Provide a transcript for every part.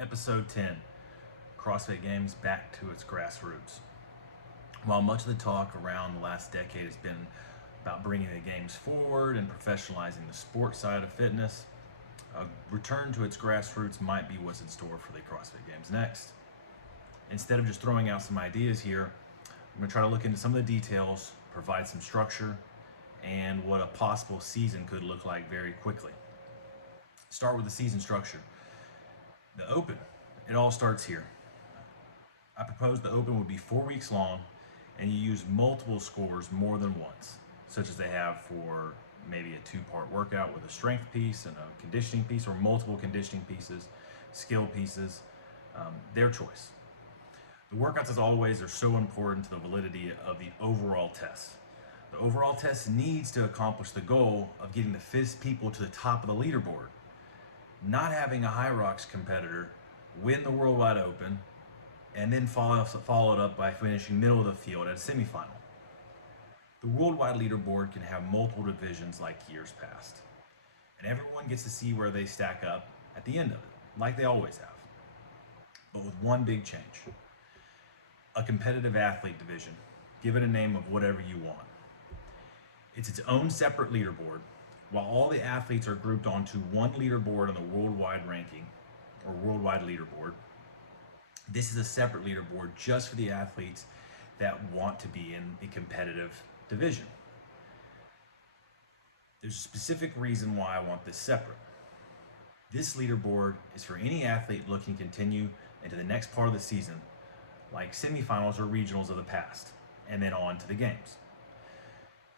Episode 10, CrossFit Games back to its grassroots. While much of the talk around the last decade has been about bringing the games forward and professionalizing the sport side of fitness, a return to its grassroots might be what's in store for the CrossFit Games next. Instead of just throwing out some ideas here, I'm going to try to look into some of the details, provide some structure, and what a possible season could look like very quickly. Start with the season structure. The Open, it all starts here. I propose the Open would be 4 weeks long and you use multiple scores more than once, such as they have for maybe a two-part workout with a strength piece and a conditioning piece, or multiple conditioning pieces, skill pieces, their choice. The workouts, as always, are so important to the validity of the overall test. The overall test needs to accomplish the goal of getting the fittest people to the top of the leaderboard. Not having a High Rocks competitor win the Worldwide Open and then follow it up by finishing middle of the field at a semifinal. The Worldwide leaderboard can have multiple divisions like years past, and everyone gets to see where they stack up at the end of it, like they always have, but with one big change. A competitive athlete division. Give it a name of whatever you want. It's its own separate leaderboard. While all the athletes are grouped onto one leaderboard on the worldwide ranking, or worldwide leaderboard, this is a separate leaderboard just for the athletes that want to be in the competitive division. There's a specific reason why I want this separate. This leaderboard is for any athlete looking to continue into the next part of the season, like semifinals or regionals of the past, and then on to the games.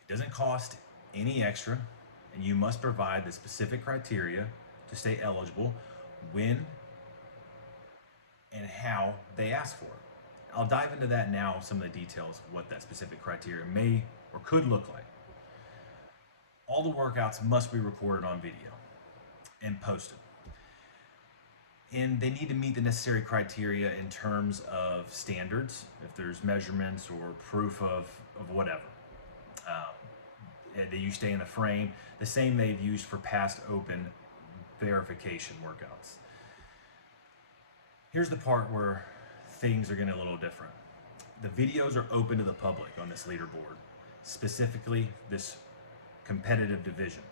It doesn't cost any extra, and you must provide the specific criteria to stay eligible when and how they ask for it. I'll dive into that now, some of the details of what that specific criteria may or could look like. All the workouts must be recorded on video and posted. And they need to meet the necessary criteria in terms of standards, if there's measurements or proof of whatever. That you stay in the frame, the same they've used for past Open verification workouts. Here's the part where things are getting a little different. The videos are open to the public on this leaderboard, specifically this competitive division.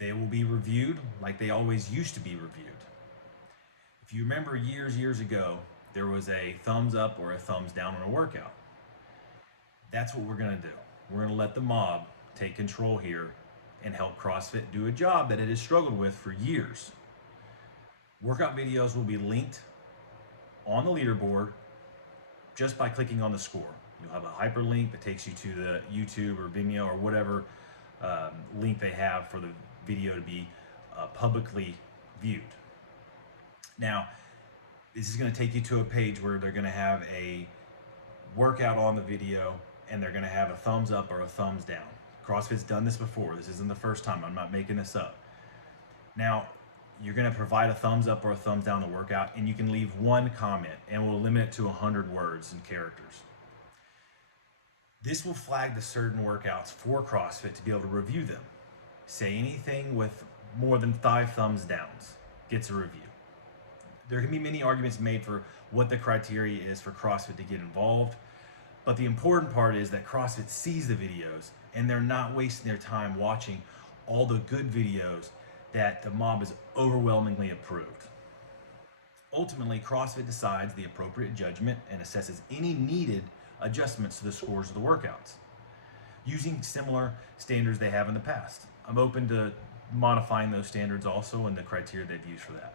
They will be reviewed like they always used to be reviewed. If you remember years ago, there was a thumbs up or a thumbs down on a workout. That's what we're gonna do. We're gonna let the mob take control here and help CrossFit do a job that it has struggled with for years. Workout videos will be linked on the leaderboard just by clicking on the score. You'll have a hyperlink that takes you to the YouTube or Vimeo or whatever link they have for the video to be publicly viewed. Now, this is going to take you to a page where they're going to have a workout on the video and they're going to have a thumbs up or a thumbs down. CrossFit's done this before. This isn't the first time. I'm not making this up. Now, you're going to provide a thumbs up or a thumbs down the workout, and you can leave one comment, and we'll limit it to 100 words and characters. This will flag the certain workouts for CrossFit to be able to review them. Say anything with more than 5 thumbs downs gets a review. There can be many arguments made for what the criteria is for CrossFit to get involved, but the important part is that CrossFit sees the videos and they're not wasting their time watching all the good videos that the mob has overwhelmingly approved. Ultimately, CrossFit decides the appropriate judgment and assesses any needed adjustments to the scores of the workouts, using similar standards they have in the past. I'm open to modifying those standards also and the criteria they've used for that.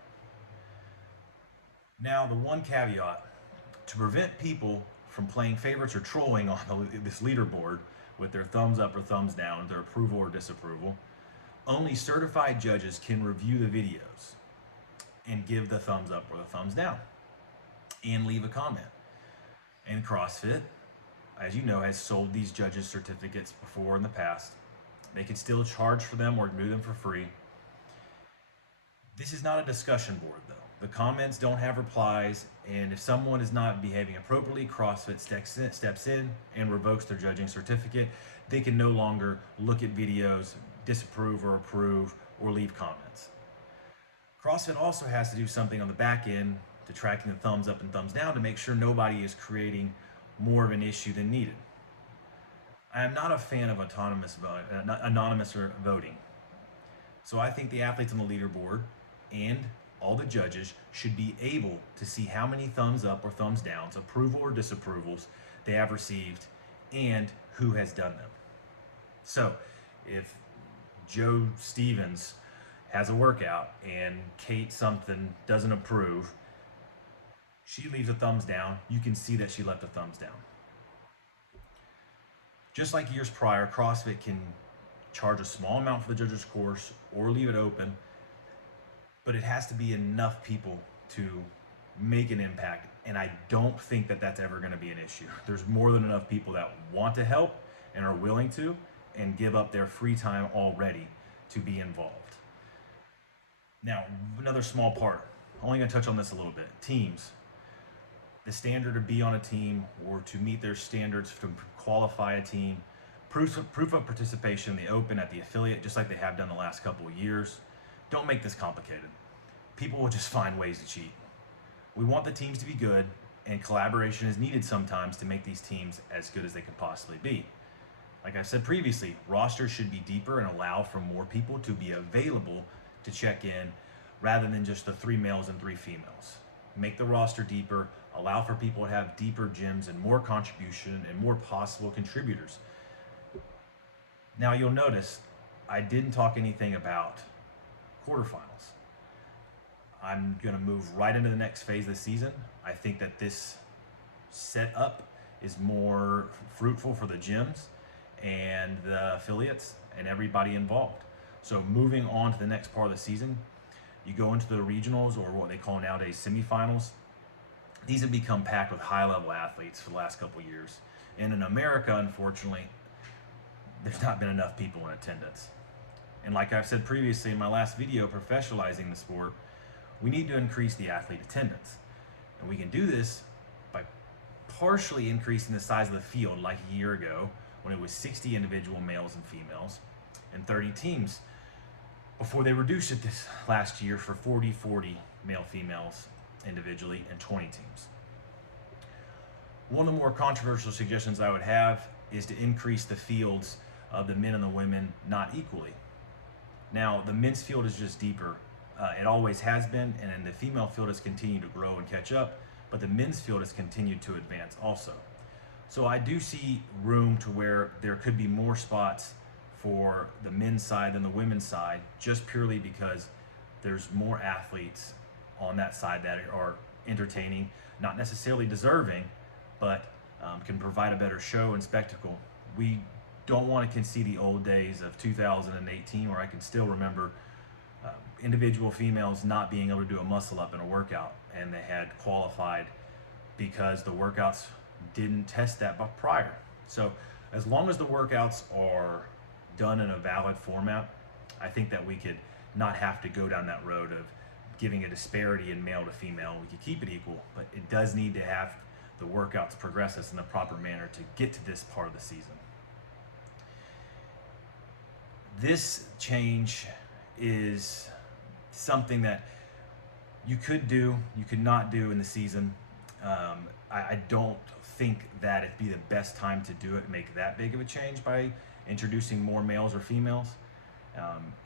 Now, the one caveat, to prevent people from playing favorites or trolling on this leaderboard with their thumbs up or thumbs down, their approval or disapproval, only certified judges can review the videos and give the thumbs up or the thumbs down and leave a comment. And CrossFit, as you know, has sold these judges certificates before in the past. They can still charge for them or do them for free. This is not a discussion board though. The comments don't have replies, and if someone is not behaving appropriately, CrossFit steps in and revokes their judging certificate. They can no longer look at videos, disapprove or approve, or leave comments. CrossFit also has to do something on the back end to tracking the thumbs up and thumbs down to make sure nobody is creating more of an issue than needed. I am not a fan of anonymous voting. So I think the athletes on the leaderboard and all the judges should be able to see how many thumbs up or thumbs downs, approval or disapprovals they have received, and who has done them. So if Joe Stevens has a workout and Kate something doesn't approve, she leaves a thumbs down, you can see that she left a thumbs down. Just like years prior, CrossFit can charge a small amount for the judges course or leave it open, but it has to be enough people to make an impact, and I don't think that that's ever going to be an issue. There's more than enough people that want to help and are willing to and give up their free time already to be involved. Now, another small part, I'm only going to touch on this a little bit. Teams. The standard to be on a team or to meet their standards to qualify a team, proof of participation in the open at the affiliate, just like they have done the last couple of years. Don't make this complicated. People will just find ways to cheat. We want the teams to be good, and collaboration is needed sometimes to make these teams as good as they can possibly be. Like I said previously, rosters should be deeper and allow for more people to be available to check in rather than just the 3 males and 3 females. Make the roster deeper, allow for people to have deeper gyms and more contribution and more possible contributors. Now you'll notice I didn't talk anything about quarterfinals. I'm going to move right into the next phase of the season. I think that this setup is more fruitful for the gyms and the affiliates and everybody involved. So moving on to the next part of the season, you go into the regionals, or what they call nowadays semifinals. These have become packed with high-level athletes for the last couple of years. And in America, unfortunately, there's not been enough people in attendance. And like I've said previously in my last video, professionalizing the sport, we need to increase the athlete attendance. And we can do this by partially increasing the size of the field, like a year ago when it was 60 individual males and females and 30 teams, before they reduced it this last year for 40-40 male females individually and 20 teams. One of the more controversial suggestions I would have is to increase the fields of the men and the women not equally. Now, the men's field is just deeper. It always has been, and then the female field has continued to grow and catch up, but the men's field has continued to advance also. So I do see room to where there could be more spots for the men's side than the women's side, just purely because there's more athletes on that side that are entertaining, not necessarily deserving, but can provide a better show and spectacle. We don't want to concede the old days of 2018, where I can still remember individual females not being able to do a muscle up in a workout, and they had qualified because the workouts didn't test that prior. So as long as the workouts are done in a valid format, I think that we could not have to go down that road of giving a disparity in male to female. We could keep it equal, but it does need to have the workouts progress us in the proper manner to get to this part of the season. This change is something that you could do, you could not do in the season. I don't think that it'd be the best time to do it, make that big of a change by introducing more males or females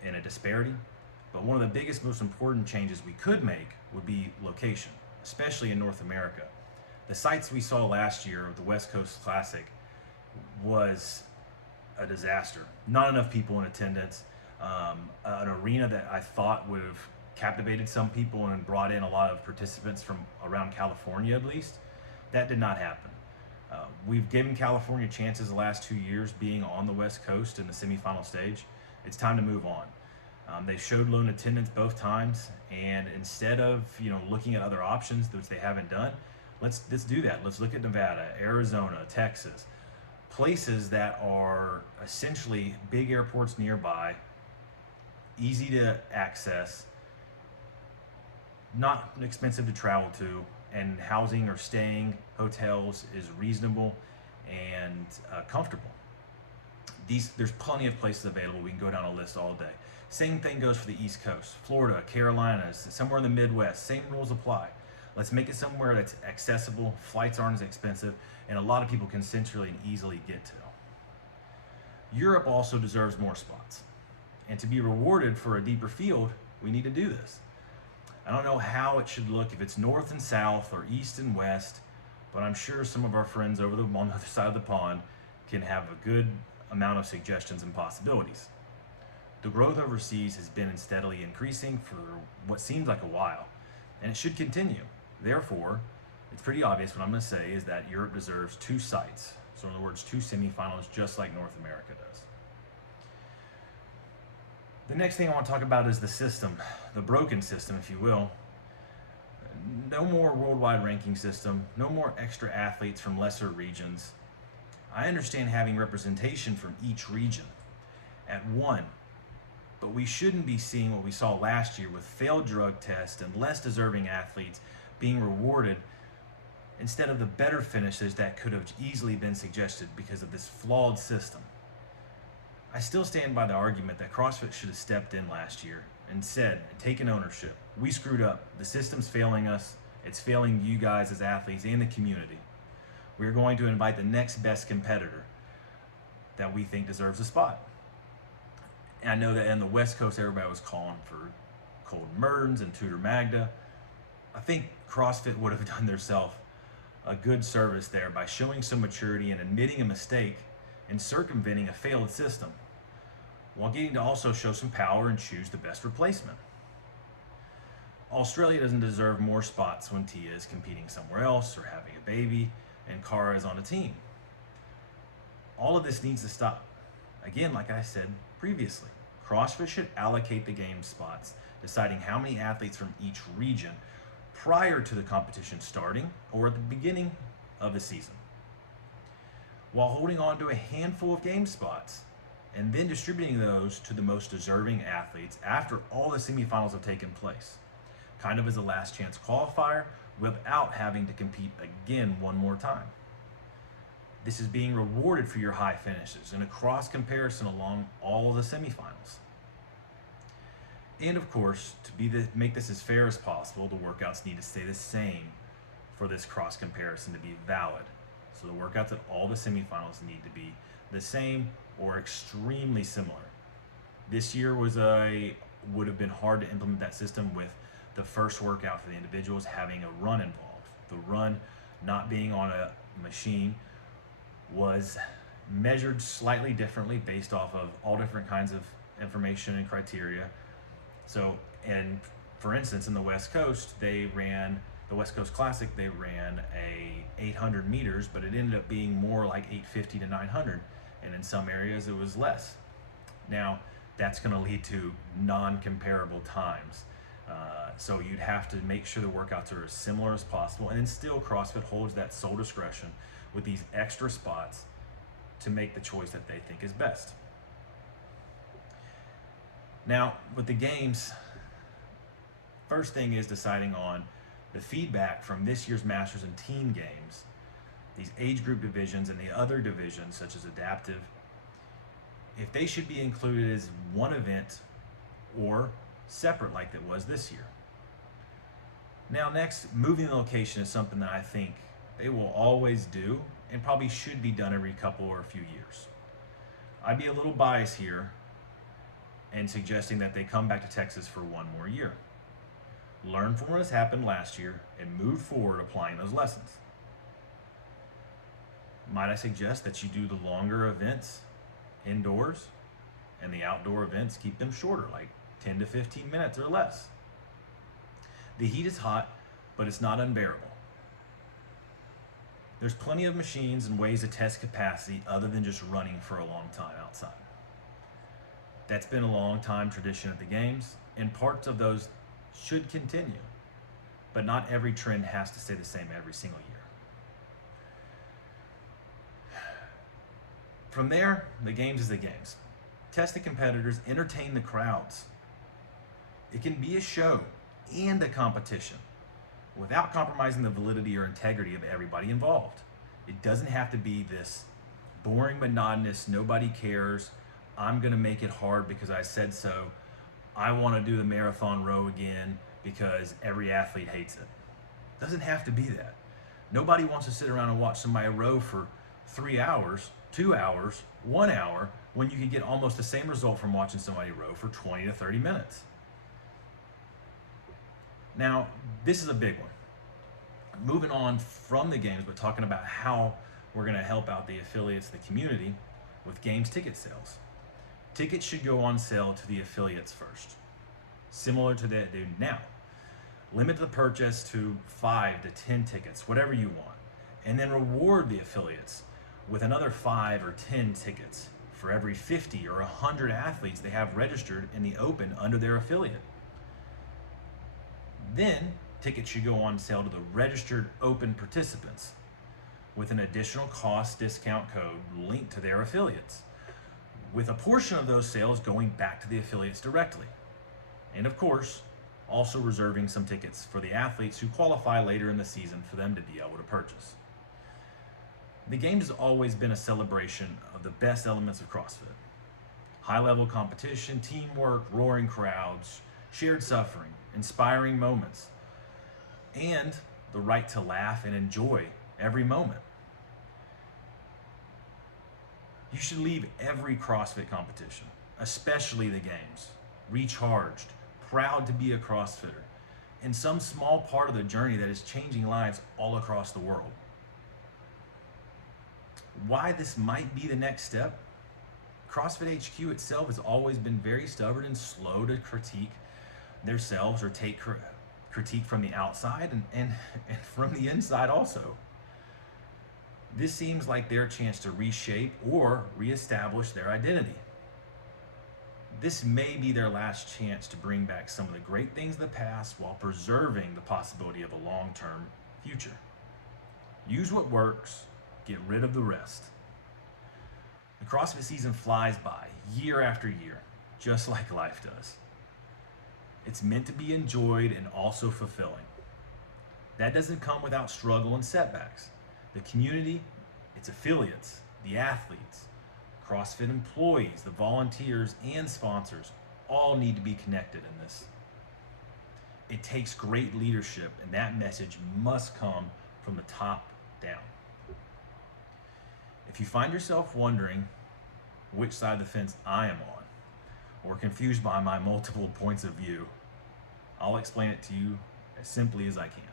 in a disparity. But one of the biggest, most important changes we could make would be location, especially in North America. The sites we saw last year of the West Coast Classic was a disaster. Not enough people in attendance. An arena that I thought would have captivated some people and brought in a lot of participants from around California at least. That did not happen. We've given California chances the last 2 years being on the West Coast in the semifinal stage. It's time to move on. They showed low attendance both times, and instead of looking at other options, which they haven't done, let's do that. Let's look at Nevada, Arizona, Texas, places that are essentially big airports nearby, easy to access, not expensive to travel to, and housing or staying hotels is reasonable and comfortable. There's plenty of places available. We can go down a list all day. Same thing goes for the East Coast, Florida, Carolinas, somewhere in the Midwest. Same rules apply. Let's make it somewhere that's accessible, flights aren't as expensive, and a lot of people can centrally and easily get to. Europe also deserves more spots. And to be rewarded for a deeper field, we need to do this. I don't know how it should look, if it's north and south or east and west, but I'm sure some of our friends on the other side of the pond can have a good amount of suggestions and possibilities. The growth overseas has been steadily increasing for what seems like a while, and it should continue. Therefore, it's pretty obvious what I'm going to say is that Europe deserves 2 sites. So in other words, 2 semifinals, just like North America does. The next thing I want to talk about is the system, the broken system, if you will. No more worldwide ranking system, no more extra athletes from lesser regions. I understand having representation from each region at one, but we shouldn't be seeing what we saw last year with failed drug tests and less deserving athletes being rewarded instead of the better finishes that could have easily been suggested because of this flawed system. I still stand by the argument that CrossFit should have stepped in last year and said and taken ownership. We screwed up. The system's failing us. It's failing you guys as athletes and the community. We're going to invite the next best competitor that we think deserves a spot. And I know that in the West Coast, everybody was calling for Colton Mertens and Tudor Magda. I think CrossFit would have done themselves a good service there by showing some maturity and admitting a mistake and circumventing a failed system, while getting to also show some power and choose the best replacement. Australia doesn't deserve more spots when Tia is competing somewhere else or having a baby and Cara is on a team. All of this needs to stop. Again, like I said previously, CrossFit should allocate the game spots, deciding how many athletes from each region prior to the competition starting or at the beginning of the season, while holding on to a handful of game spots and then distributing those to the most deserving athletes after all the semifinals have taken place, kind of as a last chance qualifier without having to compete again one more time. This is being rewarded for your high finishes in a cross comparison along all of the semifinals. And of course, to make this as fair as possible, the workouts need to stay the same for this cross comparison to be valid. So the workouts at all the semifinals need to be the same or extremely similar. This year would have been hard to implement that system with the first workout for the individuals having a run involved. The run not being on a machine was measured slightly differently based off of all different kinds of information and criteria. So, and for instance, in the West Coast, the West Coast Classic, they ran a 800 meters, but it ended up being more like 850 to 900. And in some areas it was less. Now, that's going to lead to non-comparable times. So you'd have to make sure the workouts are as similar as possible, and then still CrossFit holds that sole discretion with these extra spots to make the choice that they think is best. Now, with the games, first thing is deciding on the feedback from this year's Masters and Team Games, these age group divisions and the other divisions such as adaptive, if they should be included as one event or separate like it was this year. Now next, moving the location is something that I think they will always do and probably should be done every couple or a few years. I'd be a little biased here in suggesting that they come back to Texas for one more year. Learn from what has happened last year and move forward applying those lessons. Might I suggest that you do the longer events indoors and the outdoor events keep them shorter, like 10 to 15 minutes or less. The heat is hot, but it's not unbearable. There's plenty of machines and ways to test capacity other than just running for a long time outside. That's been a long time tradition at the games, and parts of those should continue, but not every trend has to stay the same every single year. From there, the games is the games. Test the competitors, entertain the crowds. It can be a show and a competition without compromising the validity or integrity of everybody involved. It doesn't have to be this boring, monotonous, nobody cares. I'm going to make it hard because I said so. I want to do the marathon row again because every athlete hates it. Doesn't have to be that. Nobody wants to sit around and watch somebody row for 3 hours, 2 hours, 1 hour, when you can get almost the same result from watching somebody row for 20 to 30 minutes. Now, this is a big one. Moving on from the games, but talking about how we're going to help out the affiliates, the community, with games ticket sales. Tickets should go on sale to the affiliates first, similar to that they do now. Limit the purchase to 5 to 10 tickets, whatever you want, and then reward the affiliates with another 5 or 10 tickets for every 50 or 100 athletes they have registered in the open under their affiliate. Then tickets should go on sale to the registered open participants with an additional cost discount code linked to their affiliates, with a portion of those sales going back to the affiliates directly. And of course, also reserving some tickets for the athletes who qualify later in the season for them to be able to purchase. The Games has always been a celebration of the best elements of CrossFit. High-level competition, teamwork, roaring crowds, shared suffering, inspiring moments, and the right to laugh and enjoy every moment. You should leave every CrossFit competition, especially the Games, recharged, proud to be a CrossFitter, in some small part of the journey that is changing lives all across the world. Why this might be the next step? CrossFit HQ itself has always been very stubborn and slow to critique themselves or take critique from the outside and from the inside also. This seems like their chance to reshape or reestablish their identity. This may be their last chance to bring back some of the great things of the past while preserving the possibility of a long-term future. Use what works, get rid of the rest. The CrossFit season flies by year after year, just like life does. It's meant to be enjoyed and also fulfilling. That doesn't come without struggle and setbacks. The community, its affiliates, the athletes, CrossFit employees, the volunteers, and sponsors all need to be connected in this. It takes great leadership, and that message must come from the top down. If you find yourself wondering which side of the fence I am on, or confused by my multiple points of view, I'll explain it to you as simply as I can.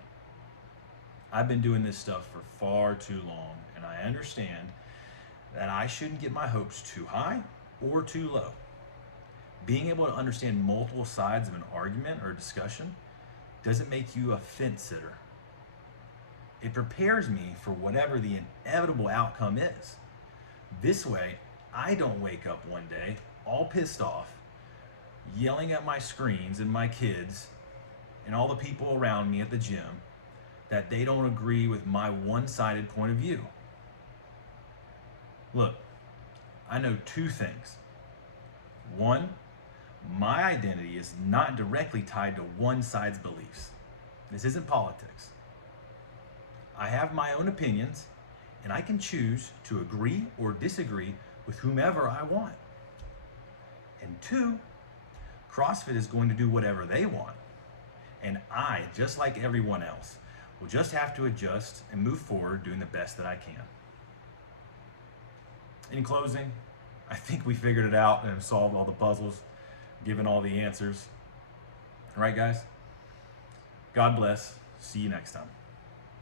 I've been doing this stuff for far too long, and I understand that I shouldn't get my hopes too high or too low. Being able to understand multiple sides of an argument or discussion doesn't make you a fence sitter. It prepares me for whatever the inevitable outcome is. This way, I don't wake up one day all pissed off, yelling at my screens and my kids and all the people around me at the gym that they don't agree with my one-sided point of view. Look, I know two things. One, my identity is not directly tied to one side's beliefs. This isn't politics. I have my own opinions, and I can choose to agree or disagree with whomever I want. And two, CrossFit is going to do whatever they want. And I, just like everyone else, will just have to adjust and move forward doing the best that I can. In closing, I think we figured it out and have solved all the puzzles, given all the answers. All right, guys? God bless. See you next time.